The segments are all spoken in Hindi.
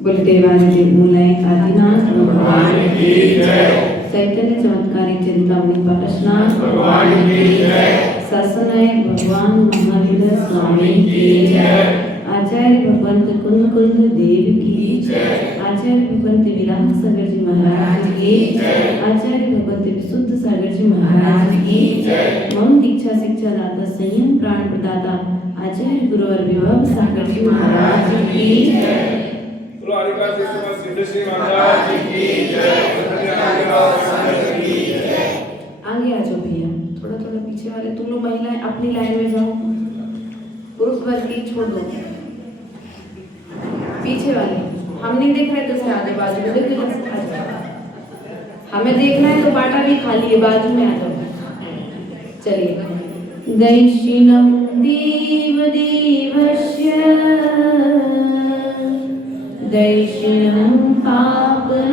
बुलटेवादी मूलाय आदिनाथ भगवान की जय। चैतन्य चमत्कारी चिंतामणि पारसनाथ भगवान की जय। ससनाय भगवान महावीर स्वामी की जय। आचार्य भगवंत कुंद कुंद देव की जय। आचार्य भगवंत विराट सागर जी महाराज की जय। आचार्य भगवंत विशुद्ध सागर जी महाराज की जय। मम दीक्षा शिक्षा दाता संयम प्राण प्रदाता आचार्य गुरु और विभव सागर जी महाराज की जय। आगे आ जाओ भैया, थोड़ा थोड़ा पीछे वाले तुम लोग महिलाएं अपनी लाइन में जाओ, पुरुष वर्ग की छोड़ दो। पीछे वाले हम नहीं देख रहे तो आगे बाजू में देखो, हमें देखना है तो बाटा भी खाली है, बाजू में आ जाओ। चलिए दैशिनम देव देवस्य दैशिनम पापनाशनम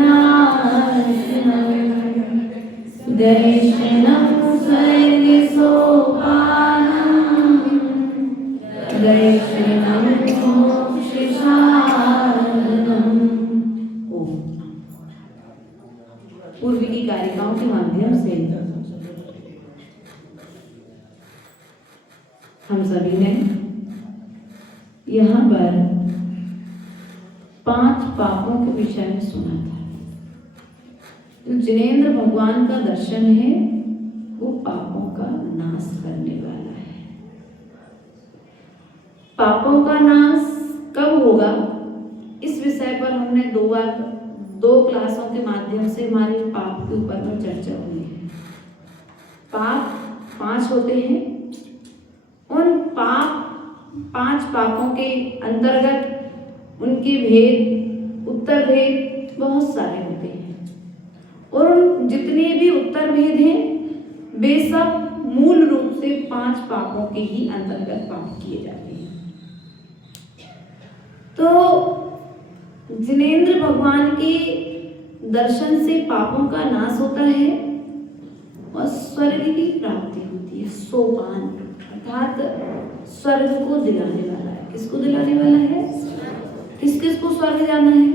दैशिनम स्वर्ग सोपानम दैशिनम मोक्ष साधनम। पूर्वी की कारिकाओं के माध्यम से हम सभी ने यहाँ पर 5 पापों के विषय में सुना था। तो जिनेंद्र भगवान का दर्शन है वो पापों का नाश करने वाला है। पापों का नाश कब होगा, इस विषय पर हमने 2 क्लासों के माध्यम से हमारे पाप के ऊपर पर चर्चा हुई है। पाप 5 होते हैं। उन 5 पापों के अंतर्गत उनके भेद, उत्तर भेद बहुत सारे होते हैं और उन जितने भी उत्तर भेद हैं वे सब मूल रूप से 5 पापों के ही अंतर्गत पाप किए जाते हैं। तो जिनेंद्र भगवान के दर्शन से पापों का नाश होता है और स्वर्ग की प्राप्ति होती है। सोपान अर्थात स्वर्ग को दिलाने वाला है। किसको दिलाने वाला है? किस किस को स्वर्ग जाना है?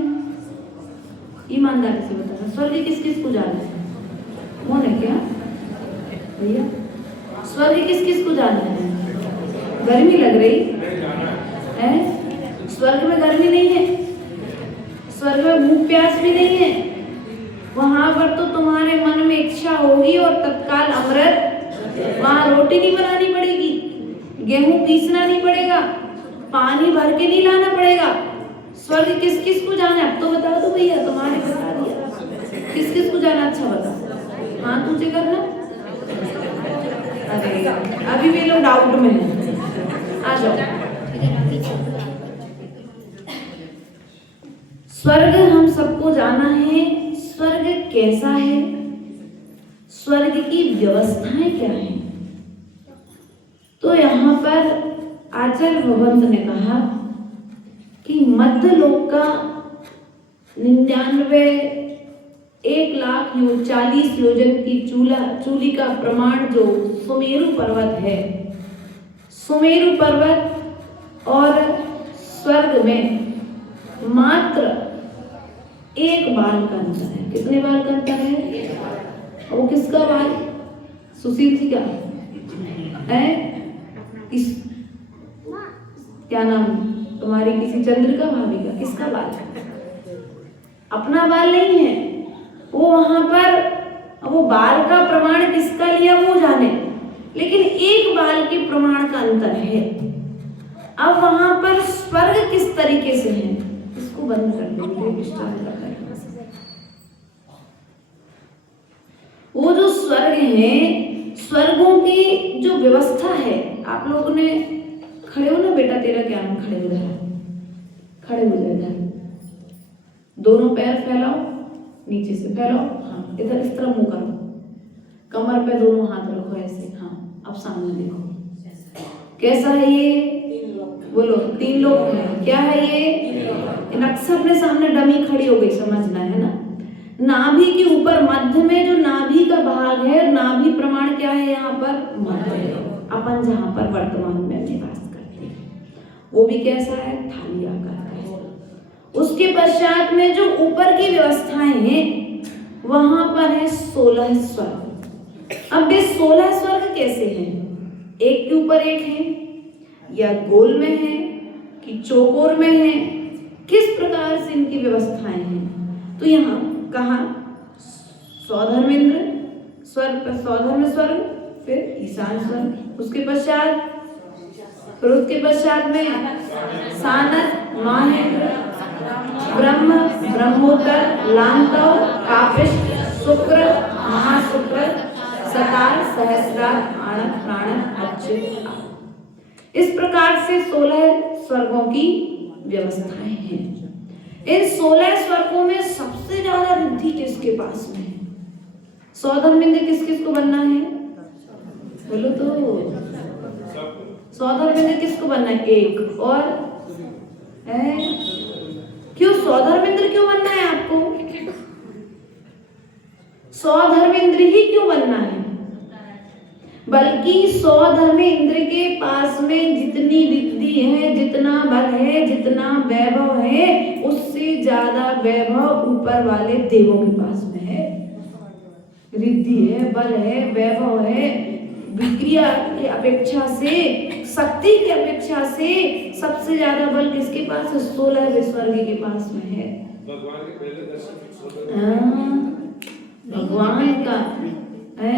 ईमानदारी से बताना, स्वर्ग किस किस को जाना है? कौन है क्या भैया? स्वर्ग किस किस को जाना है? गर्मी लग रही है? स्वर्ग में गर्मी नहीं है, स्वर्ग में भूख प्यास भी नहीं है। वहां पर तो तुम्हारे मन में इच्छा होगी और तत्काल अमृत, वहां रोटी नहीं बनानी पड़ेगी, गेहूं पीसना नहीं पड़ेगा, पानी भर के नहीं लाना पड़ेगा। स्वर्ग किस किस को जाना है? अब तो बता दो भैया, तुम्हारे बता दिया। किस किस को जाना? अच्छा बताओ, हाथ ऊंचे करना। अरे अभी भी लोग डाउट में हैं, आ जाओ। स्वर्ग हम सबको जाना है। स्वर्ग कैसा है, स्वर्ग की व्यवस्थाएं क्या हैं? तो यहाँ पर आचार्य भगवंत ने कहा कि मध्य लोक का 99 1,40,000 योजन की चूली का प्रमाण जो सुमेरु पर्वत है, सुमेरु पर्वत और स्वर्ग में मात्र 1 बाल का अंतर है। कितने बाल का अंतर है? वो किसका बाल? सुशील जी का है? किस क्या नाम तुम्हारी किसी चंद्रिका भाभी का? किसका बाल? अपना बाल नहीं है वो। वहां पर वो बाल का प्रमाण किसका लिया वो जाने, लेकिन 1 बाल के प्रमाण का अंतर है। अब वहां पर स्वर्ग किस तरीके से है, इसको बंद कर देंगे। वो जो स्वर्ग है, स्वर्गों की जो व्यवस्था है, आप लोगों ने खड़े हो ना बेटा, तेरा क्या नाम? खड़े हो जाए, खड़े हो जाए इधर, दोनों पैर फैलाओ, नीचे से फैलाओ, हाँ इधर इस तरफ मुंह करो, कमर पे दोनों हाथ रखो ऐसे, हाँ अब सामने देखो। कैसा है ये? बोलो 3 लोग हैं। क्या है ये? नक्शा अपने सामने डमी खड़ी हो गई, समझना है ना। नाभि के ऊपर मध्य में जो नाभि का भाग है, नाभि प्रमाण क्या है यहाँ पर? मध्य। अपन जहाँ पर वर्तमान में निवास करते हैं वो भी कैसा है? थाली आकार का है। उसके पश्चात में जो ऊपर की व्यवस्थाएं हैं वहां पर है 16 स्वर्ग। अब ये 16 स्वर्ग कैसे हैं? एक के ऊपर एक है या गोल में है कि चौकोर में है, किस प्रकार से इनकी व्यवस्थाएं हैं? तो यहाँ कहा सौधर्मेंद्र स्वर्ग पर सौधर्म स्वर्ग, फिर ईशान स्वर्ग, उसके पश्चात में सानस, माहेंद्र, ब्रह्म, ब्रह्मोत्तर, लांतव, कापिष्ट, शुक्र, महाशुक्र, सतार, सहस्रार, आणक, प्राणक, अच्युत। इस प्रकार से 16 स्वर्गों की व्यवस्थाएं हैं। इन 16 स्वर्गों में सबसे ज्यादा रिद्धि किसके पास में है? सौधर्मेंद्र किस किस को बनना है? बोलो तो। सौधर्मेंद्र किसको बनना है? एक। और क्यों सौधर्मेंद्र क्यों बनना है आपको? सौधर्मेंद्र ही क्यों बनना है? बल्कि सौधर्मेंद्र के पास में जितनी रिद्धि है, जितना बल है, जितना वैभव है, उससे ज्यादा वैभव ऊपर वाले देवों के पास में है। रिद्धि है, बल है, वैभव है, विक्रिया की अपेक्षा से, शक्ति की अपेक्षा से सबसे ज्यादा बल किसके पास है? 16 स्वर्ग के पास में है। भगवान का है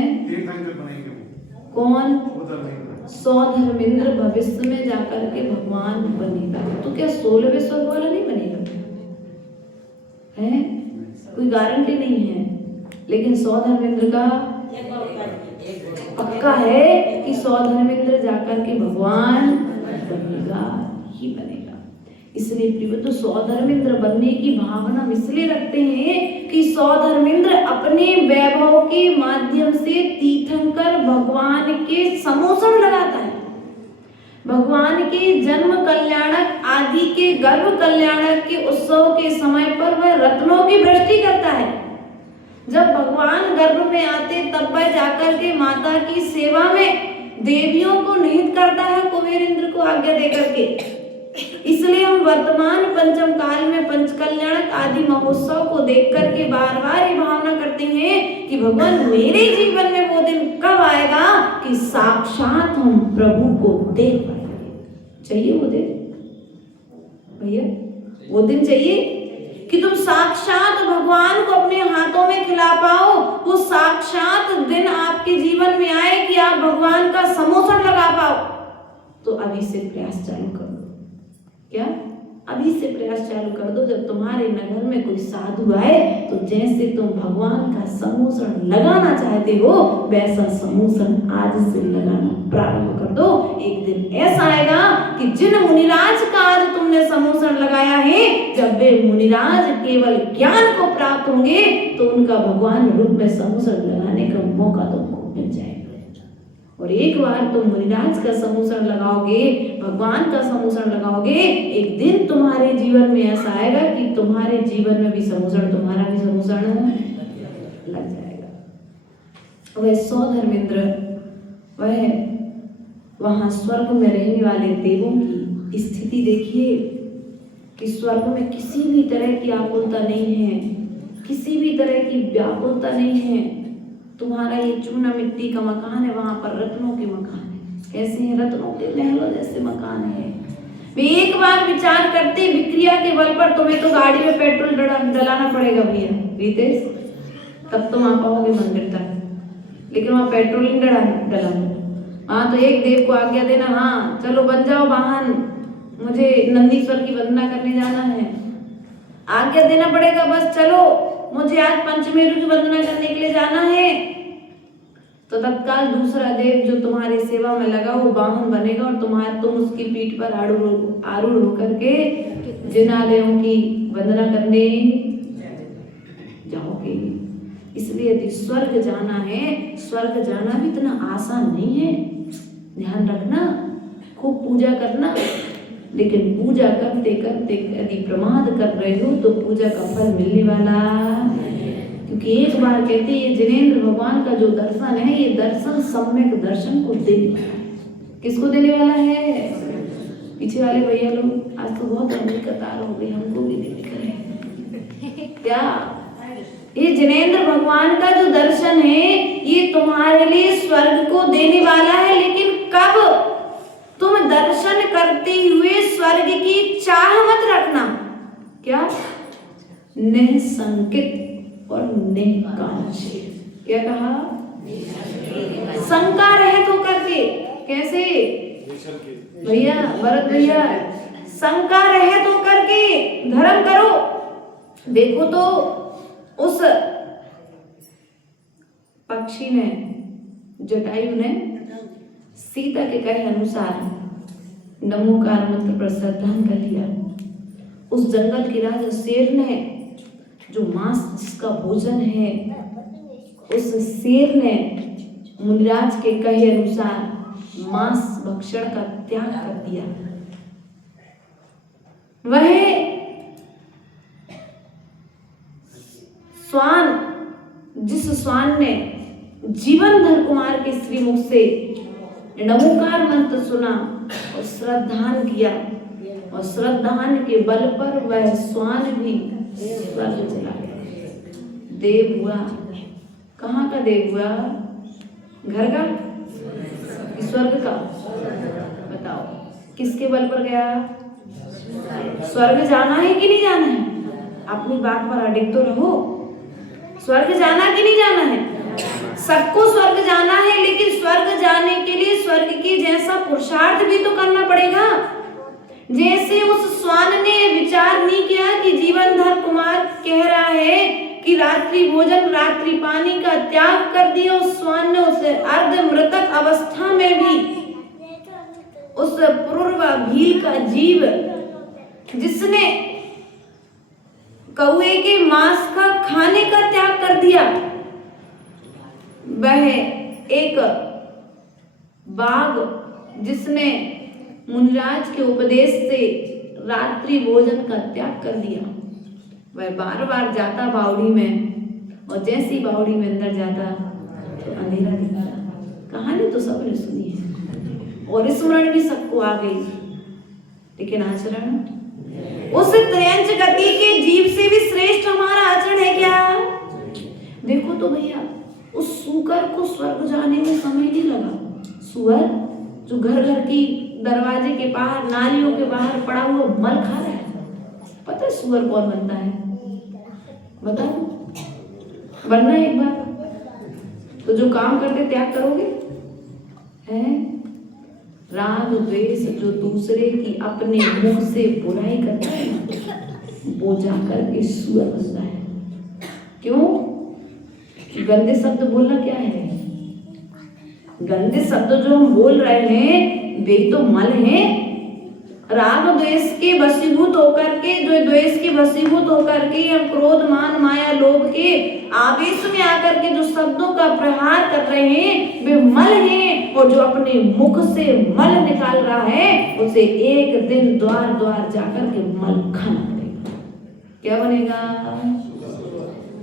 कौन? सौधर्मेंद्र भविष्य में जाकर के भगवान बनेगा। तो क्या 16वें स्वर्ग वाला नहीं बनेगा? है कोई गारंटी नहीं है, लेकिन सौधर्मेंद्र का पक्का है कि सौधर्मेंद्र जाकर के भगवान बनेगा ही बनेगा। इसलिए प्रिय तो सौधर्मेंद्र बनने की भावना हम इसलिए रखते हैं कि सौधर्मेंद्र अपने वैभव के माध्यम से तीर्थंकर भगवान के समोषण लगाता है। भगवान के जन्म कल्याणक आदि के गर्भ कल्याणक के उत्सव के समय पर वह रत्नों की वृष्टि करता है। जब भगवान गर्भ में आते तब वह जाकर के माता की सेवा में देवियों को निहित करता है कुबेर इंद्र को आज्ञा देकर के। इसलिए हम वर्तमान पंचम काल में पंचकल्याणक आदि महोत्सव को देख करके बार बार ये भावना करते हैं कि भगवान मेरे जीवन में वो दिन कब आएगा कि साक्षात हम प्रभु को देख पाएंगे। चाहिए वो दिन भैया? वो दिन चाहिए कि तुम साक्षात भगवान को अपने हाथों में खिला पाओ। वो साक्षात दिन आपके जीवन में आए कि आप भगवान का समोषण लगा पाओ। तो अभी से प्रयास चालू कर दो। क्या? अभी से प्रयास चालू कर दो। जब तुम्हारे नगर में कोई साधु आए तो जैसे तुम भगवान का समोषण लगाना चाहते हो वैसा समोषण आज से लगाना प्रारंभ कर दो। एक दिन ऐसा आएगा कि जिन मुनिराज का आज तुमने समोषण लगाया है, जब वे मुनिराज केवल ज्ञान को प्राप्त होंगे तो उनका भगवान रूप में समोषण लगाने का मौका तुमको मिल जाएगा। और एक बार तुम मुनिराज का समोषण लगाओगे, भगवान का समोषण लगाओगे, एक दिन तुम्हारे जीवन में ऐसा आएगा कि तुम्हारे जीवन में भी समोषण, तुम्हारा भी समोषण लग जाएगा। वह सौधर्मेंद्र वह वहां स्वर्ग में रहने वाले देवों की स्थिति देखिए कि स्वर्ग में किसी भी तरह की आकुलता नहीं है, किसी भी तरह की व्याकुलता नहीं है। तुम्हारा ये चूना मिट्टी का मकान है, वहां पर रत्नों के मकान है। कैसे हैं? रत्नों के महलों जैसे मकान है। वे एक बार विचार करते विक्रिया के बल पर तुम्हें तो गाड़ी में पेट्रोल डलाना पड़ेगा भैया रितेश, तब तुम आ पाओगे मंदिर तक। लेकिन वहाँ पेट्रोल नहीं डलाना। हाँ तो एक देव को आज्ञा देना, हाँ चलो बन जाओ वाहन, मुझे नंदीश्वर की वंदना करने जाना है। आज्ञा देना पड़ेगा, बस चलो मुझे आज पंचमेरु की वंदना करने के लिए जाना है। तो तत्काल दूसरा देव जो तुम्हारी सेवा में लगा वो वाहन बनेगा और तुम उसकी पीठ पर आरूढ़ होकर के जिनालयों की वंदना करने जाओगे। इसलिए यदि स्वर्ग जाना है, स्वर्ग जाना भी इतना आसान नहीं है। ध्यान रखना, खूब पूजा करना, लेकिन पूजा करते करते यदि प्रमाद कर रहे हो तो पूजा का फल मिलने वाला। क्योंकि एक बार कहते हैं जिनेंद्र भगवान का जो दर्शन है, ये दर्शन सम्यक दर्शन को देने वाला है। किसको देने वाला है? पीछे वाले भैया लोग, आज तो बहुत लंबी कतार हो गई, हमको भी नहीं दिखा। क्या ये जिनेंद्र भगवान का जो दर्शन है ये तुम्हारे लिए स्वर्ग को देने वाला है, लेकिन कब? तुम दर्शन करते हुए स्वर्ग की चाह मत रखना। क्या? निःशंकित और निकांक्षी। क्या कहा? शंका रहित होकर के। कैसे भैया, भरत भैया? शंका रहित होकर के धर्म करो। देखो तो उस पक्षी ने, जटायु ने सीता के कहे अनुसार नमोकार मंत्र पर श्रद्धान कर लिया। उस जंगल के राजा शेर ने, जो मांस जिसका भोजन है, उस शेर ने मुनिराज के कहे अनुसार मांस भक्षण का त्याग कर दिया। वह स्वान, जिस स्वान ने जीवनधर कुमार के श्रीमुख से नमोकार मंत्र सुना और श्रद्धान किया, और श्रद्धान के बल पर वह स्वान भी स्वर्ग चला गया, देव हुआ। कहाँ का देव हुआ? घर का? स्वर्ग का? बताओ, किसके बल पर गया? स्वर्ग जाना है कि नहीं जाना है? अपनी बात पर अडिग तो रहो। स्वर्ग जाना कि नहीं जाना है? सबको स्वर्ग जाना है, लेकिन स्वर्ग जाने के लिए स्वर्ग के जैसा पुरुषार्थ भी तो करना पड़ेगा। जैसे उस स्वान ने विचार नहीं किया कि जीवनधर कुमार कह रहा है कि रात्रि भोजन रात्रि पानी का त्याग कर दिया, उस स्वान ने उसे अर्ध मृतक अवस्था में भी उस पूर्वा भील का जीव, जिसने कौए के मांस का खाने का त्याग कर दिया, वह एक बाघ जिसने मुनिराज के उपदेश से रात्रि भोजन का त्याग कर दिया, वह बार बार जाता बावड़ी में, और जैसी बावड़ी में अंदर जाता तो अंधेरा दिखता। कहानी तो सबने सुनी है और स्मरण भी सबको आ गई, लेकिन आचरण उस त्रयंच गति के जीव से भी श्रेष्ठ हमारा आचरण है क्या? देखो तो भैया, उस सूकर को स्वर्ग जाने में समय नहीं लगा। सुअर जो घर घर की दरवाजे के बाहर, नालियों के बाहर पड़ा हुआ मल खा रहा है। पता है सुअर कौन बनता है? बताओ, बनना है एक बार तो जो काम करते त्याग करोगे है? राग द्वेष जो दूसरे की अपने मुख से बुराई करता है ना, वो जाकर के सुअर बनता है। क्यों? गंदे शब्द बोलना क्या है? गंदे शब्द जो हम बोल रहे हैं वे तो मल हैं। राग द्वेष के वशीभूत होकर के, जो द्वेष के वशीभूत होकर के हम क्रोध मान माया लोभ के आवेश में आकर के जो शब्दों का प्रहार कर रहे हैं वे मल हैं, और जो अपने मुख से मल निकाल रहा है उसे एक दिन द्वार द्वार जाकर के मल खाना पड़ेगा। क्या बनेगा?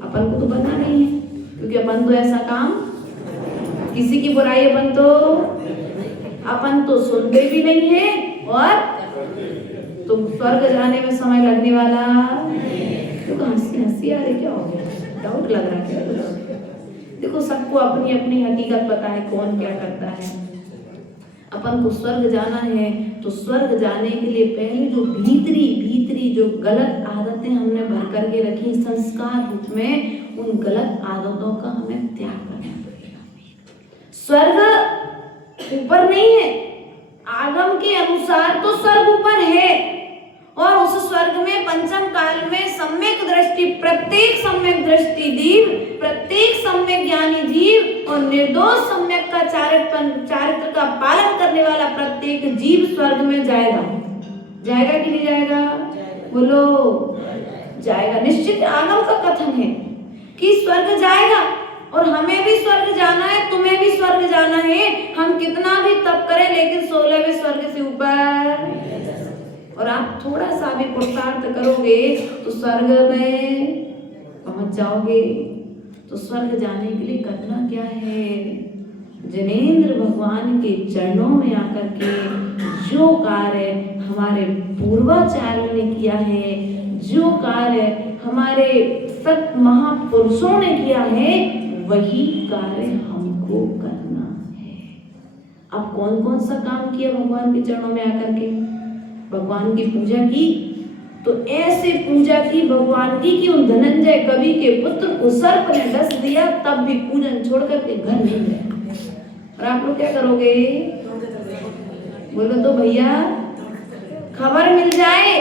अपन को तो बनना नहीं है, क्योंकि अपन तो ऐसा काम, किसी की बुराई अपन तो सुनते भी नहीं है, और तुम स्वर्ग जाने में समय लगने वाला। तो हंसी आ रही, क्या हो गया? डाउट लग रहा है क्या? देखो, सबको अपनी अपनी हकीकत पता है कौन क्या करता है। अपन को स्वर्ग जाना है तो स्वर्ग जाने के लिए पहले जो भीतरी जो गलत आदतें हमने भर करके रखी संस्कार रूप में, उन गलत आदतों का हमें त्याग करना पड़ेगा। स्वर्ग ऊपर नहीं है, आगम के अनुसार तो स्वर्ग ऊपर है, और उस स्वर्ग में पंचम काल में सम्यक दृष्टि, प्रत्येक सम्यक दृष्टि जीव, प्रत्येक सम्यक ज्ञानी जीव और निर्दोष सम्यक का चारित्र का पालन करने वाला प्रत्येक जीव स्वर्ग में जाएगा। जाएगा कि नहीं जाएगा? बोलो, जाएगा। निश्चित आगम का कथन है कि स्वर्ग जाएगा, और हमें भी स्वर्ग जाना है, तुम्हें भी स्वर्ग जाना है। हम कितना भी तप करें, लेकिन 16वें स्वर्ग से ऊपर, और आप थोड़ा सा भी पुरुषार्थ करोगे तो स्वर्ग में पहुंच जाओगे। तो स्वर्ग जाने के लिए करना क्या है? जिनेंद्र भगवान के चरणों में आकर के जो कार्य हमारे पूर्वाचार्यों ने किया है, जो कार्य हमारे सत महापुरुषों ने किया है वही कार्य हमको करना है। अब कौन कौन सा काम किया भगवान के चरणों में आकर के? भगवान की पूजा की, तो ऐसे पूजा की भगवान की कि उन धनंजय कवि के पुत्र को सर्प ने डस दिया, तब भी पूजन छोड़ करके घर नहीं गए। और आप लोग क्या करोगे? बोलो तो भैया, खबर मिल जाए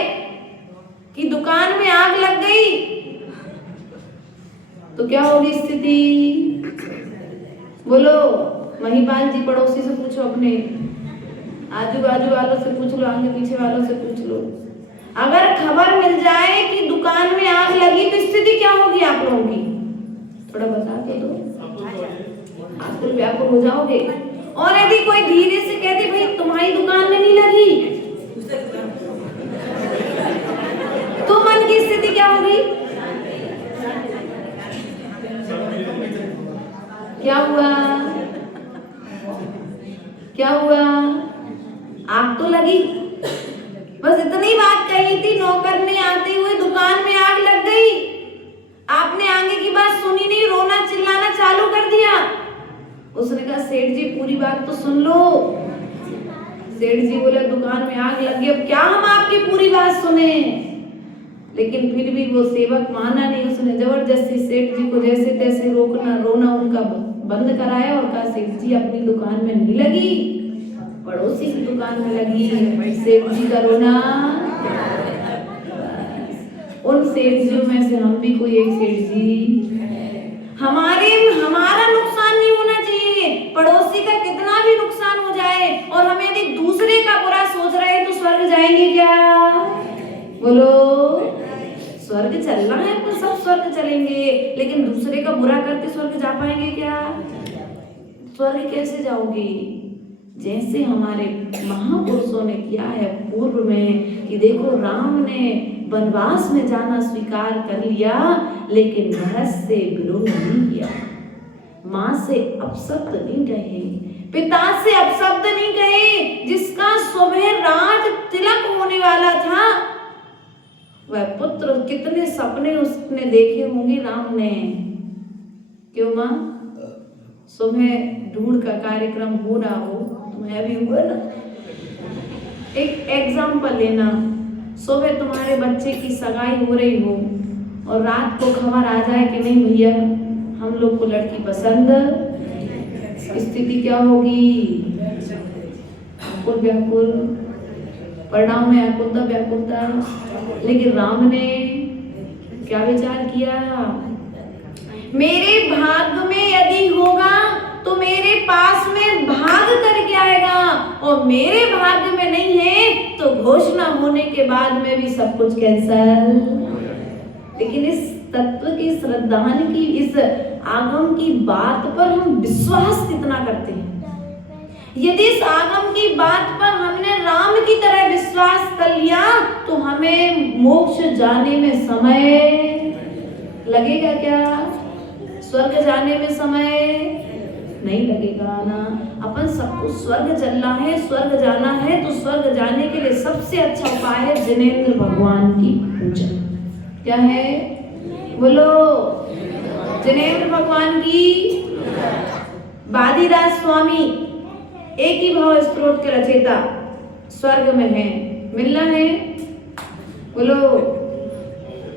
कि दुकान में आग लग गई तो क्या होगी स्थिति? बोलो, महिपाल जी पड़ोसी से पूछो, अपने आजू बाजू वालों से पूछ लो, आगे पीछे वालों से पूछ लो। अगर खबर मिल जाए कि दुकान में आग लगी तो स्थिति क्या होगी आप लोगों की? थोड़ा बता दो, आप तो व्याकुल हो जाओगे। और यदि कोई धीरे से कहते भाई तुम्हारी दुकान में नहीं लगी, तो मन की स्थिति क्या होगी? क्या हुआ? क्या हुआ? आग तो लगी, बस इतनी बात कही थी, नौकर ने आते हुए दुकान में आग लग गई, आपने आगे की बात सुनी नहीं, रोना चिल्लाना चालू कर दिया। उसने कहा सेठ जी पूरी बात तो सुन लो। सेठ जी बोले दुकान में आग लग गई, अब क्या हम आपकी पूरी बात सुने? लेकिन फिर भी वो सेवक माना नहीं, उसने जबरदस्ती सेठ जी को जैसे तैसे रोना उनका बंद कराया और कहा सेठ जी अपनी दुकान में नहीं लगी, पड़ोसी की दुकान में लगी। सेठ जी का रोना, उन सेठ जी में से हम भी कोई एक सेठ जी, हमारा नुकसान नहीं होना चाहिए, पड़ोसी का कितना भी नुकसान हो जाए, और हमें यदि दूसरे का बुरा सोच रहे हैं तो स्वर्ग जाएंगे क्या? बोलो, स्वर्ग चलना है तो सब स्वर्ग चलेंगे, लेकिन दूसरे का बुरा करके स्वर्ग जा पाएंगे क्या? स्वर्ग कैसे जाओगे? जैसे हमारे महापुरुषों ने किया है पूर्व में कि देखो राम ने वनवास में जाना स्वीकार कर लिया, लेकिन भरत से विरोध नहीं किया, माँ से अपशब्द नहीं कहे, पिता से अपशब्द नहीं कहे। जिसका सुबह राज तिलक होने वाला था वह पुत्र, कितने सपने उसने देखे होंगे राम ने। क्यों माँ? सुबह ढूंढ का कार्यक्रम हो रहा हो, तुम्हें अभी हुआ ना, एक एग्जाम्पल लेना, सुबह तुम्हारे बच्चे की सगाई हो रही हो और रात को खबर आ जाए कि नहीं भैया हम लोग को लड़की पसंद, स्थिति क्या होगी? व्याकुल व्याकुल, परिणाम में व्याकुलता। लेकिन राम ने क्या विचार किया? मेरे भाग्य में यदि होगा तो मेरे पास में भाग करके आएगा, और मेरे भाग्य में नहीं है तो घोषणा होने के बाद में भी सब कुछ कैंसल। लेकिन इस तत्व की, श्रद्धान की, इस आगम की बात पर हम विश्वास कितना करते हैं? यदि इस आगम की बात पर हमने राम की तरह विश्वास कर लिया तो हमें मोक्ष जाने में समय लगेगा क्या? स्वर्ग जाने में समय नहीं लगेगा ना। अपन सबको स्वर्ग चलना है, स्वर्ग जाना है, तो स्वर्ग जाने के लिए सबसे अच्छा उपाय है जिनेंद्र भगवान की पूजा। क्या है? बोलो, जिनेंद्र भगवान की। बादीराज स्वामी एक ही भाव स्त्रोत के रचयिता, स्वर्ग में है, मिलना है? बोलो,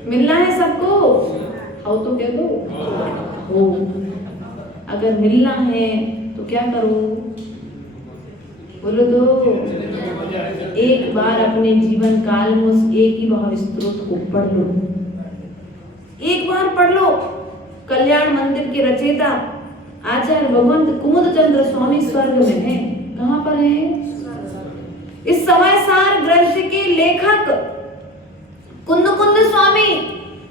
मिलना है सबको? हो तो कह दो हो। अगर मिलना है तो क्या करो? बोलो तो एक बार अपने जीवन काल में उस एक ही भाव स्त्रोत को पढ़ लो, एक बार पढ़ लो। कल्याण मंदिर के रचयिता आचार्य भगवंत कुमुद चंद्र स्वामी स्वर्ग में है। कहाँ पर है? इस समय सार ग्रंथ के लेखक कुंद स्वामी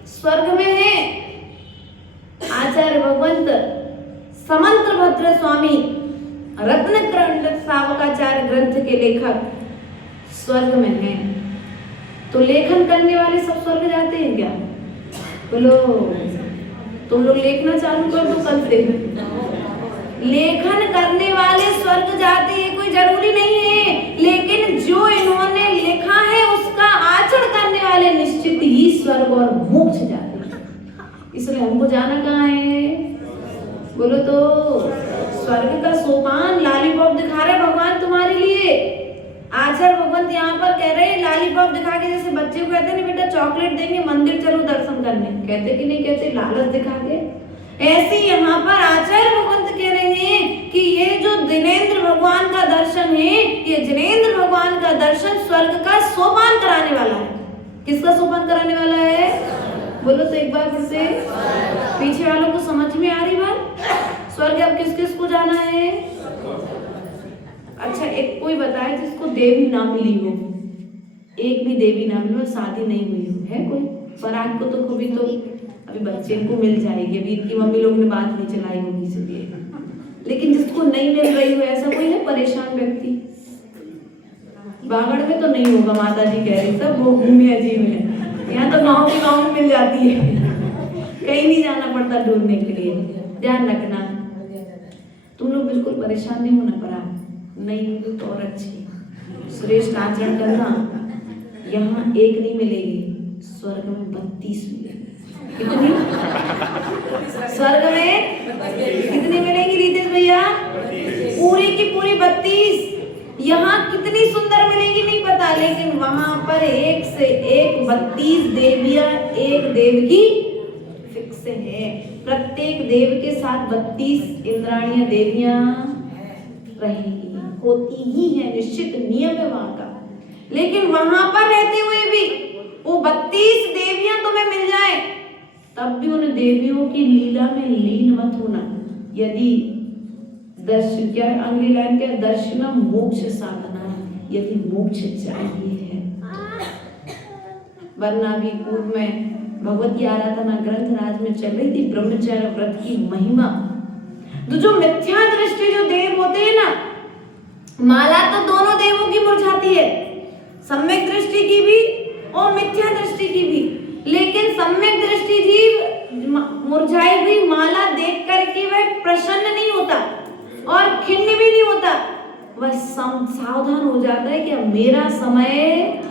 स्वर्ग में है। आचार्य भगवंत समंत्र भद्र स्वामी रत्न सावकाचार्य ग्रंथ के लेखक स्वर्ग में हैं। तो लेखन करने वाले सब स्वर्ग जाते हैं क्या? बोलो, तुम लोग लेखना चालू कर दो कल से। लेखन करने वाले स्वर्ग जाते हैं कोई जरूरी नहीं है, लेकिन जो इन्होंने लिखा है उसका आचरण करने वाले निश्चित ही स्वर्ग और मोक्ष जाते हैं। इसलिए हमको जाना कहाँ है? बोलो तो स्वर्ग का सोपान लॉलीपॉप दिखा रहे भगवान तुम्हारे लिए। आचार्य भगवंत यहाँ पर कह रहे हैं लॉलीपॉप दिखा के, जैसे बच्चे को कहते हैं ना बेटा चॉकलेट देंगे मंदिर चलो दर्शन करने, कहते कि नहीं कहते, लालच दिखा के। ऐसे यहाँ पर आचार्य भगवंत कह रहे हैं कि ये जो जिनेंद्र भगवान का दर्शन है, ये जिनेंद्र भगवान का दर्शन स्वर्ग का सोपान कराने वाला है। किसका सोपान कराने वाला है? बोलो तो एक बार फिर से, पीछे वालों को समझ में आ रही बात? स्वर्ग अब किस किस को जाना है? अच्छा, एक कोई बताए जिसको देवी ना मिली हो, एक भी देवी ना मिली हो, शादी नहीं हुई हो, है कोई? पराग को तो कभी तो अभी बच्चे को मिल जाएगी, अभी इनकी मम्मी लोग ने बात नहीं चलाई होगी इसलिए। लेकिन जिसको नहीं मिल रही हो ऐसा कोई है परेशान व्यक्ति? बागड़ में तो नहीं होगा, माता जी कह रही, सब वो घूमे अजीब है। यहाँ तो गाँव के गाँव में मिल जाती है, कहीं नहीं जाना पड़ता ढूंढने के लिए। ध्यान रखना, तुम लोग बिल्कुल परेशान नहीं होना। परा नहीं मिली तो और अच्छी, श्रेष्ठ आचरण करना। यहाँ एक नहीं मिलेगी, स्वर्ग में 32 मिलेगी। कितनी? स्वर्ग में कितनी मिलेगी रितेश भैया? पूरी की पूरी 32। यहाँ कितनी सुंदर मिलेगी नहीं पता, लेकिन वहां पर एक से एक 32 देवियां एक देव की फिक्स है। प्रत्येक देव के साथ 32 इंद्राणीय देवियां रहेंगी, होती ही है, निश्चित नियम है वहां का। लेकिन वहां पर रहते हुए भी वो 32 देवियां तुम्हें मिल जाए, तब भी उन देवियों की लीला में लीन मत होना। यदि दर्शन, क्या अगली लाइन क्या? दर्शनम मोक्ष साधना, यदि मोक्ष चाहिए है। वरना भी पूर्व में भगवत की आराधना ग्रंथ राज में चल रही थी ब्रह्मचर्य व्रत की महिमा। तो जो मिथ्या दृष्टि जो देव होते हैं ना, माला तो दोनों देवों की मुरझाती है, सम्यक दृष्टि की भी और मिथ्या दृष्टि की भी। लेकिन सम्यक दृष्टि जीव मुरझाई हुई माला देख करके वह प्रसन्न नहीं होता और खिन्न भी नहीं होता, वह सावधान हो जाता है कि अब मेरा समय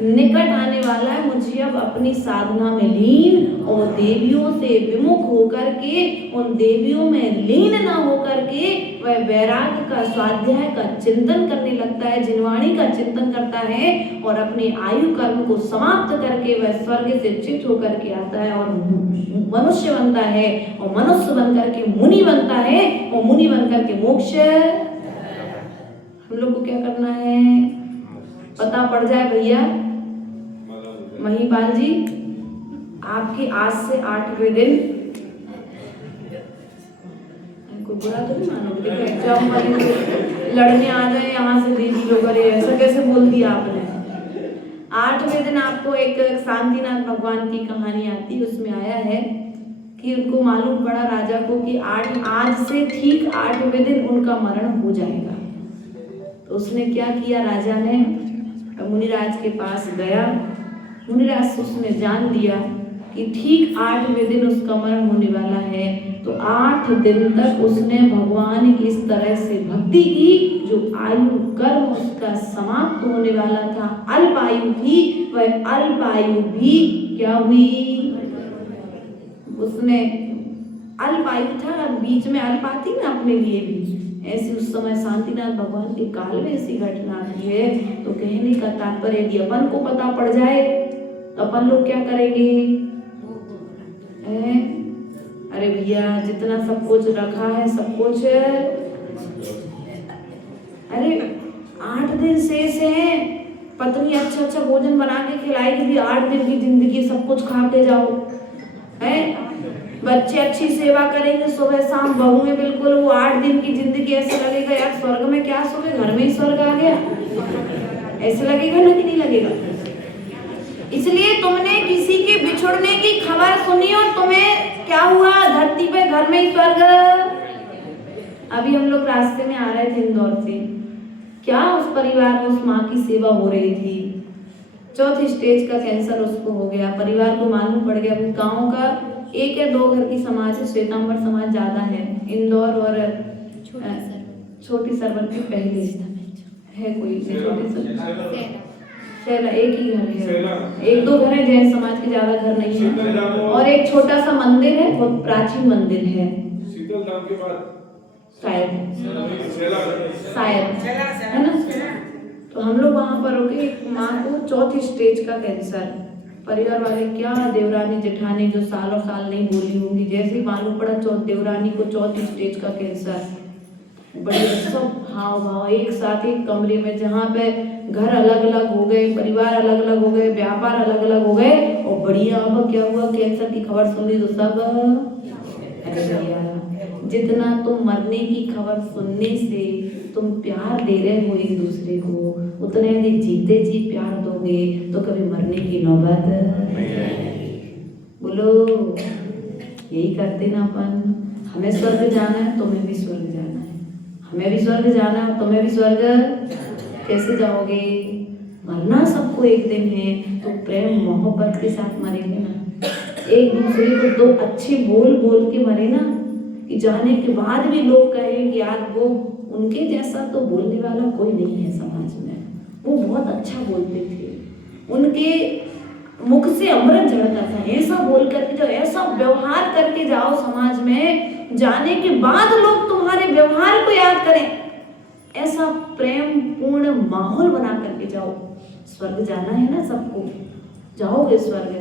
निकट आने वाला है, मुझे अब अपनी साधना में लीन और देवियों से विमुख होकर के, उन देवियों में लीन न होकर के वह वैराग्य का, स्वाध्याय का चिंतन करने लगता है, जिनवाणी का चिंतन करता है और अपने आयु कर्म को समाप्त करके वह स्वर्ग से चित होकर के आता है और मनुष्य बनता है, और मनुष्य बनकर के मुनि बनता है, और मुनि बनकर के मोक्ष। हम लोग को क्या करना है पता पड़ जाए भैया। महिपाल जी, आपके आज से 8वें दिन, कोई बुरा तो नहीं मानोगे, देखो एग्जाम वाले लड़ने आ जाए यहाँ से दीदी लोग, अरे ऐसा कैसे बोल दिया आपने। 8वें दिन आपको एक शांतिनाथ भगवान की कहानी आती है, उसमें आया है कि उनको मालूम पड़ा राजा को कि आज से ठीक 8वें दिन उनका मरण हो जाएगा। तो उसने क्या किया, राजा ने मुनिराज के पास गया। मुनिराज से उसने जान लिया कि ठीक 8वें दिन उसका मरण होने वाला है। तो 8 दिन तक उसने भगवान की इस तरह से भक्ति की, जो आयु कर्म उसका समाप्त होने वाला था, अल्प आयु थी, वह अल्प आयु भी क्या हुई, उसने अल्प आयु था, बीच में अल्प आती ना अपने लिए भी, ऐसी उस समय शांतिनाथ भगवान के काल में ऐसी घटना आती है। तो कहने का तात्पर्य यदि अपन को पता पड़ जाए तो अपन लोग क्या करेंगे? अरे भैया जितना सब कुछ रखा है सब कुछ, अरे 8 दिन शेष है, पत्नी अच्छा अच्छा भोजन बना के खिलाएगी भी, 8 दिन की जिंदगी सब कुछ खा के जाओ, है बच्चे अच्छी सेवा करेंगे सुबह शाम, बहू में बिल्कुल वो 8 दिन की जिंदगी ऐसा लगेगा यार स्वर्ग में क्या, सुबह घर में ही स्वर्ग आ गया, ऐसे लगेगा ना कि नहीं लगेगा। इसलिए तुमने किसी के बिछुड़ने की खबर सुनी और तुम्हें क्या हुआ, धरती पे घर में ही स्वर्ग। अभी हम लोग रास्ते में आ रहे थे इंदौर से, क्या उस परिवार में उस माँ की सेवा हो रही थी, 4th स्टेज का कैंसर उसको हो गया, परिवार को मालूम पड़ गया। गाँव का 1 या 2 घर की समाज है, श्वेतांबर समाज ज्यादा है, इंदौर और छोटी सरवन के पहले है कोई छोटी शैला एक ही घर है, एक दो घर है, जैन समाज के ज्यादा घर नहीं है, और एक छोटा सा मंदिर है, बहुत प्राचीन मंदिर है, शीतल धाम के बाद शायद है ना। तो हम लोग वहां पर हो गए, एक माँ को चौथी स्टेज का कैंसर, परिवार वाले क्या देवरानी जेठानी जो सालों साल नहीं बोली होंगी, जैसे ही मालूम पड़ा देवरानी को चौथी स्टेज का कैंसर, बड़े सब हाव भाव एक साथ एक कमरे में, जहाँ पे घर अलग अलग हो गए, परिवार अलग अलग हो गए, व्यापार अलग अलग हो गए, और बढ़िया अब क्या हुआ, कैंसर की खबर सुनी तो सब अरे भैया, जितना तुम मरने की खबर सुनने से तुम प्यार दे रहे हो एक दूसरे को, उतने यदि जीते जी प्यार दोगे तो कभी मरने की नौबत नहीं आएगी। बोलो यही करते ना अपन, हमें स्वर्ग जाना है, तुम्हें भी स्वर्ग जाना है, हमें भी स्वर्ग जाना है, तुम्हें भी स्वर्ग, कैसे जाओगे, मरना सबको एक दिन है, तो प्रेम मोहब्बत के साथ मरेंगे ना, एक दूसरे को दो अच्छे बोल बोल के मरे ना, कि जाने के बाद भी लोग कहें कि यार वो उनके जैसा तो बोलने वाला कोई नहीं है समाज में, वो बहुत अच्छा बोलते थे, उनके मुख से अमृत झड़ता था, ऐसा बोल करके जाओ, ऐसा व्यवहार करके जाओ समाज में, जाने के बाद लोग तुम्हारे व्यवहार को याद करें, ऐसा प्रेम पूर्ण माहौल बना करके जाओ। स्वर्ग जाना है ना सबको, जाओगे स्वर्ग,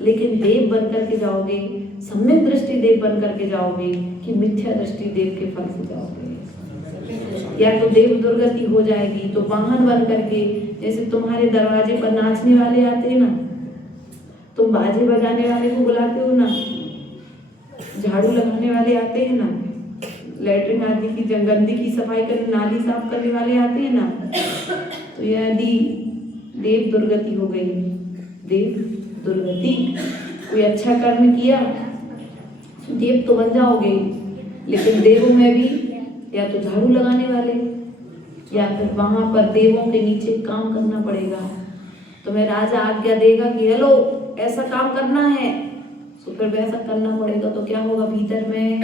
लेकिन देव बन करके जाओगे, सम्यक दृष्टि देव बन करके जाओगे, कि मिथ्या दृष्टि देव के फल से जाओगे, या तो देव दुर्गति हो जाएगी, तो वाहन बन करके, जैसे तुम्हारे दरवाजे पर नाचने वाले आते हैं ना, तुम बाजे बजाने वाले को बुलाते हो ना, झाड़ू लगाने वाले आते हैं ना, लेटरिन आदि की गंदगी की सफाई करने, नाली साफ करने वाले आते हैं ना, तो यदि देव दुर्गति हो गई, देव दुर्गति, कोई अच्छा कर्म किया देव तो बन जाओगे, लेकिन देवों में भी या तो झाड़ू लगाने वाले, या फिर वहां पर देवों के नीचे काम करना पड़ेगा, तुम्हें राजा आज्ञा देगा कि हेलो ऐसा काम करना है, तो फिर वैसा करना पड़ेगा, तो क्या होगा भीतर में,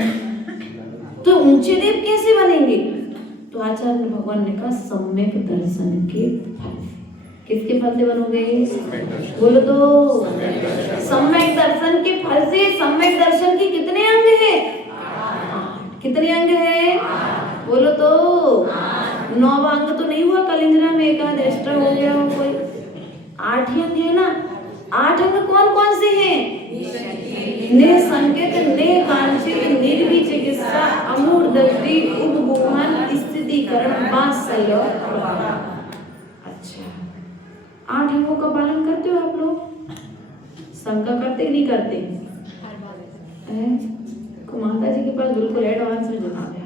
तो ऊंचे देव कैसे बनेंगे, तो आचार्य भगवान ने कहा सम्यक दर्शन के फल, किसके फल से बनोगे, बोलो तो सम्यक दर्शन के फल से। सम्यक दर्शन के कितने अंग हैं, कितने अंग हैं, बोलो तो 9 अंग तो नहीं हुआ, कलिंद्रा में एक आध एक्स्ट्रा हो गया हो कोई, 8 ही अंग है ना। 8 अंग कौन कौन से हैं, ने संकेत, ने कांचित, निर्वी चिकित्सा, अमूढ़ दृष्टि, उपगोहन, स्थितिकरण, वात्सल्य। अच्छा, 8 अंगों का पालन करते हो आप लोग, शंका करते नहीं करते, माता जी के पास बिल्कुल एडवांस में जवाब है,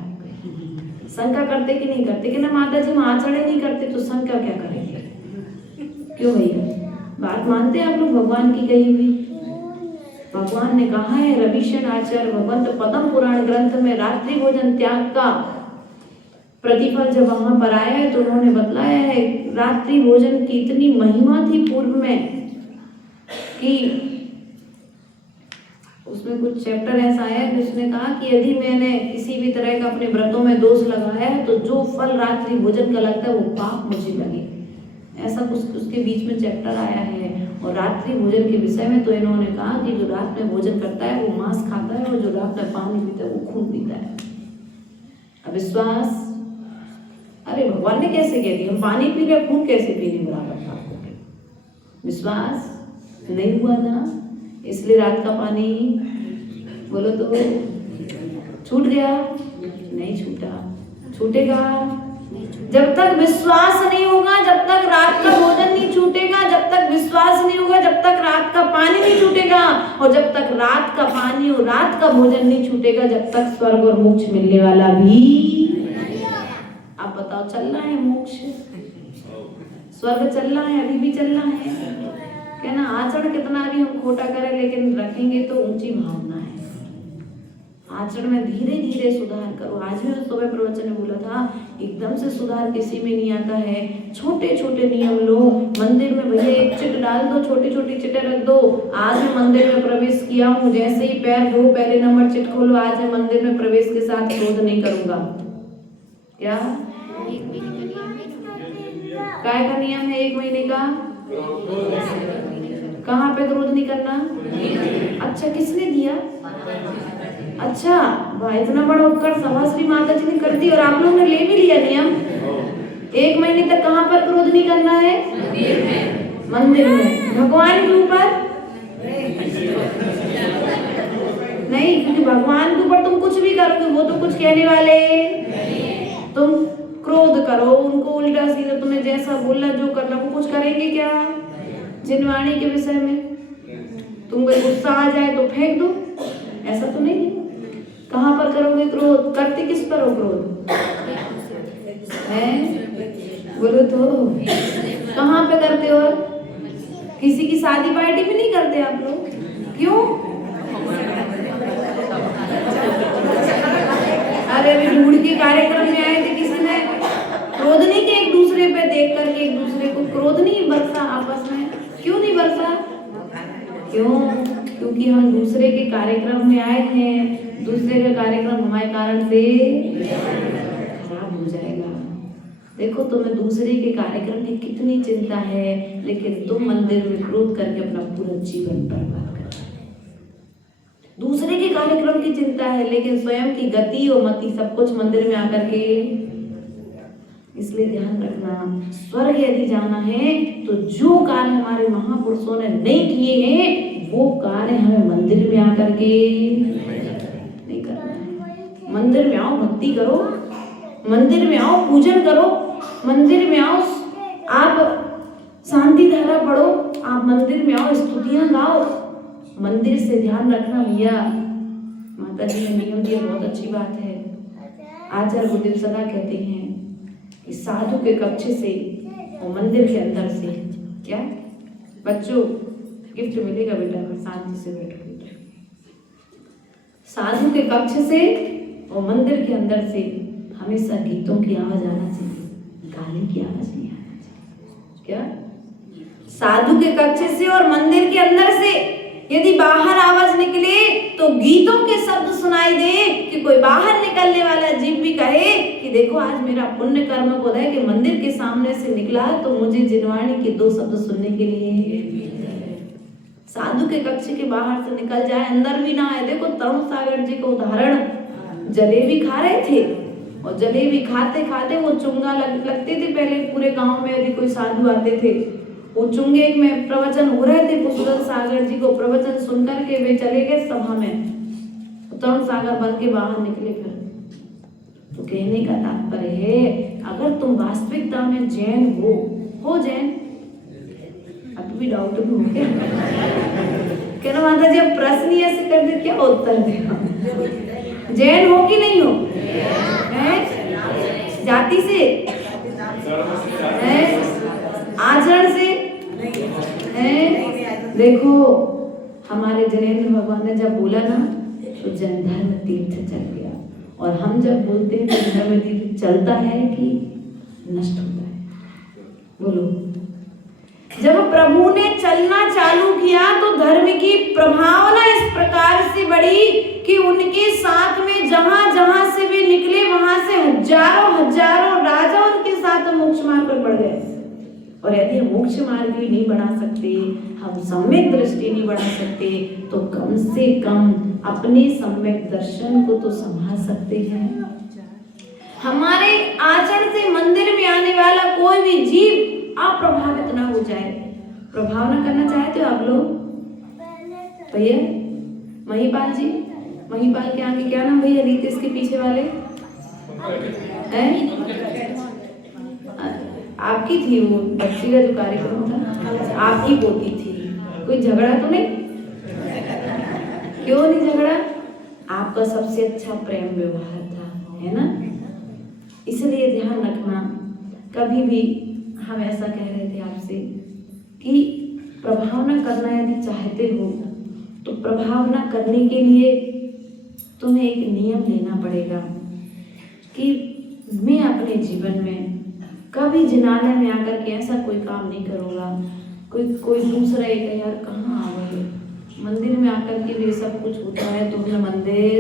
शंका करते कि नहीं करते, कि ना माता जी हम आचरण नहीं करते तो शंका क्या करेंगे, क्यों भैया, बात मानते हैं आप लोग भगवान की कही हुई, भगवान ने कहा है, रविशन आचार्य भगवंत पद्म पुराण ग्रंथ में रात्रि भोजन त्याग का प्रतिफल जब वहां पर आया है तो उन्होंने बतलाया है, रात्रि भोजन की इतनी महिमा थी पूर्व में कि उसमें कुछ चैप्टर ऐसा आया है, उसने कहा कि यदि मैंने किसी भी तरह का अपने व्रतों में दोष लगाया है तो जो फल रात्रि भोजन का लगता है वो पाप मुझे लगे, ऐसा कुछ उसके बीच में चैप्टर आया है। और रात्रि भोजन के विषय में तो इन्होंने कहा कि जो रात में भोजन करता है वो मांस खाता है, और जो रात में पानी पीता है वो खून पीता है। अविश्वास, अरे भगवान ने कैसे कह दिया हम पानी पी रहे खून कैसे पीने बराबर आपको, विश्वास नहीं हुआ ना, इसलिए रात का पानी बोलो तो छूट गया, नहीं छूटा, छूटेगा जब तक विश्वास नहीं होगा, जब तक रात का भोजन नहीं छूटेगा, जब तक विश्वास नहीं होगा, जब तक रात का पानी नहीं छूटेगा, और जब तक रात का पानी और रात का भोजन नहीं छूटेगा, जब तक स्वर्ग और मोक्ष मिलने वाला भी। आप बताओ चलना है मोक्ष, स्वर्ग चलना है, अभी भी चलना है, कहना आचरण कितना भी हम खोटा करें लेकिन रखेंगे तो ऊंची भावना है, आचरण में धीरे धीरे सुधार करो। आज भी सुबह प्रवचन में बोला था एकदम से सुधार किसी में नहीं आता है, छोटे छोटे नियम लो, मंदिर में भैया एक चिट डाल दो, छोटी छोटी चिटें रख दो, आज मैं मंदिर में प्रवेश किया हूँ, जैसे ही पैर धो पहले नंबर चिट खोलो, आज मैं मंदिर में प्रवेश के साथ क्रोध नहीं करूंगा। क्या काय का नियम है 1 महीने का, कहाँ पे क्रोध नहीं करना? अच्छा, किसने दिया? अच्छा, वाह, इतना बड़ा उपकार सभाश्री माता जी ने कर दी और आप लोगों ने ले भी लिया नियम। 1 महीने तक कहाँ पर क्रोध नहीं करना है? मंदिर में। भगवान के ऊपर नहीं, क्योंकि भगवान के ऊपर तुम कुछ भी करोगे वो तो कुछ कहने वाले। तुम क्रोध करो, उनको उल्टा सीधा तुम्हें जैसा बोलना जो करना वो कुछ करेंगे क्या? जिनवाणी के विषय में तुमको गुस्सा आ जाए तो फेंक दो, ऐसा तो नहीं है। कहाँ पर करोगे क्रोध? करते किस पर हो क्रोध? हैं? बोलो तो, कहाँ पे करते हो? किसी की शादी पार्टी में नहीं करते आप लोग? क्यों? अरे अभी ढूंढ के कार्यक्रम में आए थे, किसी ने क्रोध नहीं किया एक दूसरे पे देख करके? एक दूसरे को क्रोध नहीं बरसा आपस में? क्यों नहीं बरसा? क्यों? क्योंकि हम दूसरे के कार्यक्रम में आए हैं, दूसरे का कार्यक्रम हमारे कारण से खराब हो जाएगा। देखो, तुम्हें दूसरे के कार्यक्रम की कितनी चिंता है, लेकिन तुम मंदिर में क्रोध करके अपना पूरा जीवन बर्बाद कर रहे हो। दूसरे के कार्यक्रम की चिंता है, लेकिन स्वयं की गति और मति सब कुछ मंदिर में आकर के। इसलिए ध्यान रखना, स्वर्ग यदि जाना है तो जो कार्य हमारे महापुरुषों ने नहीं किए हैं वो कार्य हमें मंदिर में आकर के नहीं करना है। मंदिर में आओ, भक्ति करो, मंदिर में आओ, पूजन करो, मंदिर में आओ, आप शांति धारा पढ़ो, आप मंदिर में आओ, स्तुतियां गाओ। मंदिर से ध्यान रखना भैया, माता जी ने नियम दिया, बहुत अच्छी बात है। आचार्य गुरुदेव सदा कहते हैं कि साधु के कक्ष से और मंदिर के अंदर से, क्या बच्चों गिफ्ट मिलेगा बेटा, अगर शांति से बैठो बेटा। साधु के कक्ष से और मंदिर के अंदर से हमेशा गीतों की आवाज आना चाहिए, गाने की आवाज नहीं आना चाहिए। क्या? साधु के कक्ष से और मंदिर के अंदर से यदि बाहर आवाज निकले तो गीतों के शब्द सुनाई दे, कि कोई बाहर निकलने वाला जीव भी कहे कि देखो आज मेरा पुण्य कर्म को है कि मंदिर के सामने से निकला तो मुझे जिनवाणी के 2 शब्द सुनने के लिए। साधु के कक्ष के बाहर से निकल जाए, अंदर भी ना आए। देखो तरुण सागर जी का उदाहरण, जलेबी खा रहे थे और जलेबी खाते खाते वो चुंगा लगते थे। पहले पूरे गांव में यदि कोई साधु आते थे, वो चुंगे में प्रवचन हो रहे थे, पुष्कर सागर जी को प्रवचन सुनकर के वे चले गए सभा में, तरुण सागर बन के बाहर निकले। फिर तो कहने का तात्पर्य है, अगर तुम वास्तविकता में जैन हो जैन, अब भी डाउट में हो गया कहना माता जी अब प्रश्न ही ऐसे कर दे, क्या उत्तर दे? जैन हो कि नहीं हो? जाति से, आचरण से, देखो हमारे जनेंद्र भगवान ने जब बोला ना तो जनधर्म तीर्थ चल गया, और हम जब बोलते हैं तो धर्म तीर्थ चलता है कि नष्ट होता है? बोलो। जब प्रभु ने चलना चालू किया तो धर्म की प्रभावना इस प्रकार से बढ़ी कि उनके साथ में जहां जहां से वे निकले वहां से हजारों हजारों राजा उनके साथ मोक्ष मार्ग पर बढ़ गए। और यदि हम मोक्ष मार्ग भी नहीं बढ़ा सकते, हम सम्यक दृष्टि नहीं बढ़ा सकते, तो कम से कम अपने सम्यक दर्शन को तो संभाल सकते हैं। हमारे आचरण से मंदिर में आने वाला कोई भी जीव अप्रभावित ना हो जाए। प्रभाव ना करना चाहते हो आप लोग? भैया महिपाल जी, महिपाल के आगे क्या नाम भैया? रितेश के पीछे वाले हैं? आपकी थी वो बच्ची का जो कार्यक्रम था, आपकी पोती थी। कोई झगड़ा तो नहीं? क्यों नहीं झगड़ा? आपका सबसे अच्छा प्रेम व्यवहार था, है ना? इसलिए ध्यान रखना, कभी भी हम ऐसा कह रहे थे आपसे कि प्रभाव न करना यदि चाहते हो तो प्रभाव न करने के लिए तुम्हें एक नियम लेना पड़ेगा कि मैं अपने जीवन में कभी जिनालय में आकर के ऐसा कोई काम नहीं करूँगा। कोई दूसरा एक यार कहाँ आ गए, मंदिर में आकर के भी सब कुछ होता है तो अपना मंदिर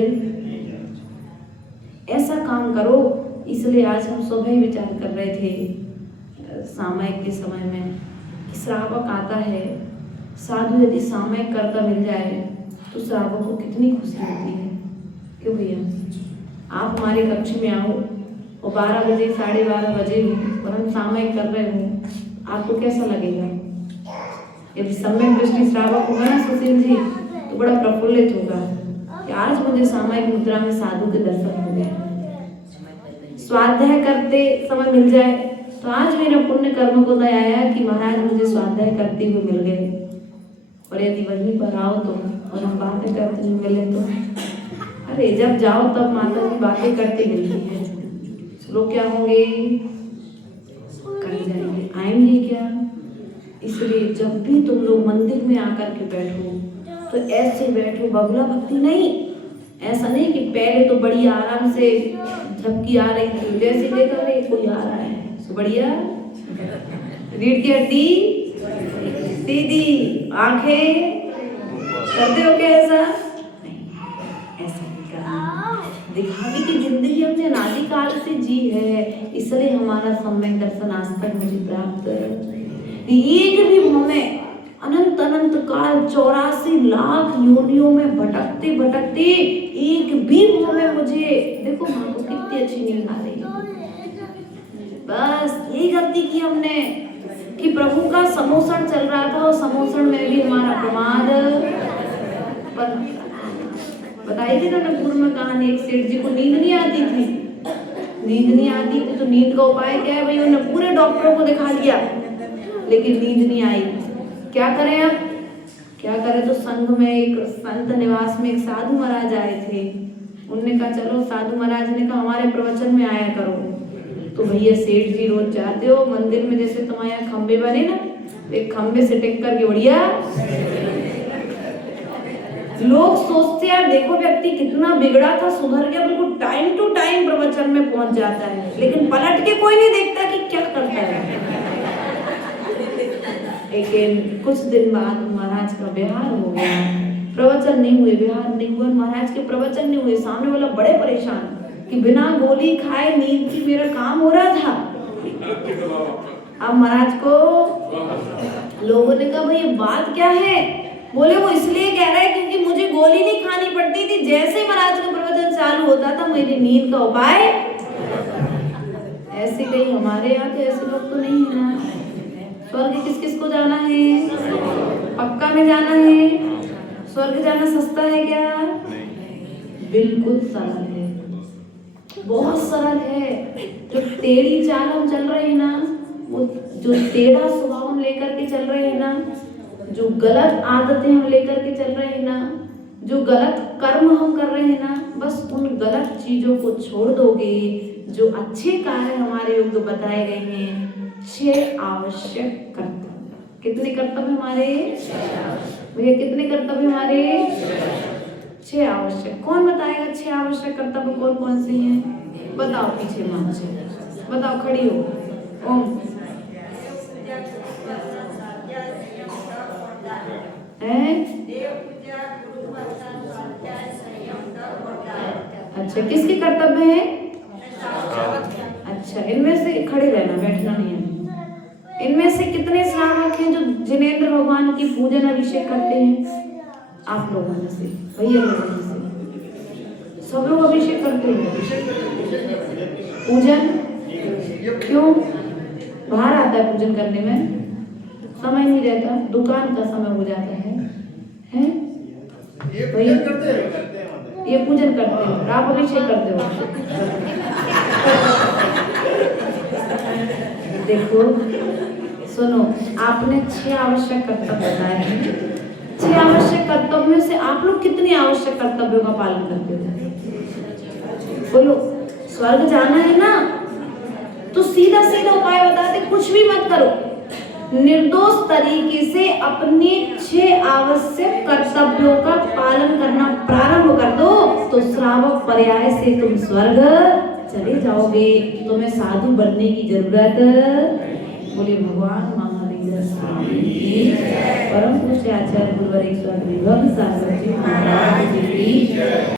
ऐसा काम करो। इसलिए आज हम सुबह ही विचार कर रहे थे सामायिक के समय में कि श्रावक आता है, साधु यदि सामयिक कर्ता मिल जाए तो श्रावक को कितनी खुशी होती है। क्यों भैया, आप हमारे कक्ष में आओ और 12 बजे 12:30 बजे और हम सामयिक कर रहे हो, आपको कैसा लगेगा? यदि सम्यक दृष्टि श्रावक होगा ना सुशील जी, तो बड़ा प्रफुल्लित होगा कि आज मुझे सामयिक मुद्रा में साधु के दर्शन हो गए। स्वाध्याय करते समय मिल जाए तो आज मेरा पुण्य कर्म को दया आया कि महाराज मुझे स्वाध्याय करते हुए मिल गए। और यदि वहीं पर आओ तो और हम बातें करते हुए मिले तो अरे जब जाओ तब माता की बातें करते मिलती है, लोग क्या होंगे, कर जाएंगे, आएंगे क्या? इसलिए जब भी तुम लोग मंदिर में आकर के बैठो तो ऐसे बैठो, बगला भक्ति नहीं। ऐसा नहीं कि पहले तो बड़ी आराम से झपकी आ रही थी, जैसे देखा अरे कोई आ रहा है तो बढ़िया रीढ़ की हड्डी सीधी, आंखें करते हो क्या? ऐसा नहीं करना। दिखावे की जिंदगी हमने अनादिकाल से जी है, इसलिए हमारा सम्यक दर्शन आज तक मुझे प्राप्त। एक भी भाव में अनंत अनंत काल 84 लाख योनियों में भटकते भटकते एक भी भाव में मुझे, देखो माँ को कितनी अच्छी नींद आ रही है। बस यही गलती की हमने कि प्रभु का समोषण चल रहा था और समोषण में भी हमारा प्रमाद बताई थी ना पूर्व में कहानी। एक सेठ जी को नींद नहीं आती थी, नींद नहीं आती थी तो नींद का उपाय क्या है भाई? उन्होंने पूरे डॉक्टरों को दिखा लिया लेकिन नींद नहीं आई। क्या करें अब, क्या करें? तो संघ में एक संत निवास में एक साधु महाराज आए थे। उनने कहा चलो, साधु महाराज ने कहा हमारे प्रवचन में आया करो। तो भैया सेठ जी रोज जाते हो मंदिर में, जैसे तुम्हारे यहाँ खंबे बने ना, एक खंबे से टिक करके बढ़िया। लोग सोचते यार देखो व्यक्ति कितना बिगड़ा था, सुधर गया, बिल्कुल टाइम टू टाइम प्रवचन में पहुंच जाता है, लेकिन पलट के कोई नहीं देखता कि क्या करता है। लेकिन कुछ दिन बाद महाराज का बिहार हो गया, प्रवचन नहीं हुए, बिहार नहीं हुआ, महाराज के प्रवचन नहीं हुए। सामने वाला बड़े परेशान कि बिना गोली खाए नींद की मेरा काम हो रहा था। अब महाराज को लोगों ने कहा भाई बात क्या है? बोले वो इसलिए कह रहा है क्योंकि मुझे गोली नहीं खानी पड़ती थी, जैसे ही महाराज का प्रवचन चालू होता था मेरी नींद का उपाय। ऐसे कहीं हमारे यहाँ के ऐसे लोग तो नहीं है ना। स्वर्ग किस किस को जाना है? पक्का में जाना है। स्वर्ग जाना सस्ता है क्या? बिल्कुल सरल है, बहुत सरल है। जो टेढ़ी चाल हम चल रहे हैं ना, वो जो टेढ़ा स्वभाव हम लेकर के चल रहे हैं ना, जो गलत आदतें हम लेकर के चल रहे हैं ना, जो गलत कर्म हम कर रहे हैं ना, बस उन गलत चीजों को छोड़ दोगे। जो अच्छे कार्य हमारे योग बताए गए हैं, 6 आवश्यक कर्तव्य। कितने कर्तव्य हमारे भैया? कितने कर्तव्य हमारे? 6 आवश्यक। कौन बताएगा 6 आवश्यक कर्तव्य कौन कौन से हैं? बताओ, पीछे मान से बताओ, खड़ी हो। ओम अच्छा, किसके कर्तव्य है? अच्छा, इनमें से खड़े रहना, बैठना नहीं है। इनमें से कितने श्रावक हैं जो जिनेंद्र भगवान की पूजन अभिषेक करते हैं? आप लोगों में से, भैया लोगों में से सब लोग अभिषेक करते हैं। पूजन क्यों? बाहर आता है पूजन करने में, समय नहीं रहता, दुकान का समय हो जाता है। भैया ये पूजन करते हो, आप अभिषेक करते हो। देखो सुनो, आपने 6 आवश्यक कर्तव्य बताए हैं। 6 आवश्यक कर्तव्यों से आप लोग कितने आवश्यक कर्तव्यों का पालन करते हो? बोलो। स्वर्ग जाना है ना, तो सीधा सीधा उपाय बताते, कुछ भी मत करो, निर्दोष तरीके से अपने 6 आवश्यक कर्तव्यों का पालन करना प्रारंभ कर दो, तो श्रावक पर्याय से तुम स्वर्ग चले जाओगे। तुम्हें साधु बनने की जरूरत। बोले भगवान महावीर स्वामी परम पूज्य आचार्य गुरुवर ईश्वर महाराज जी की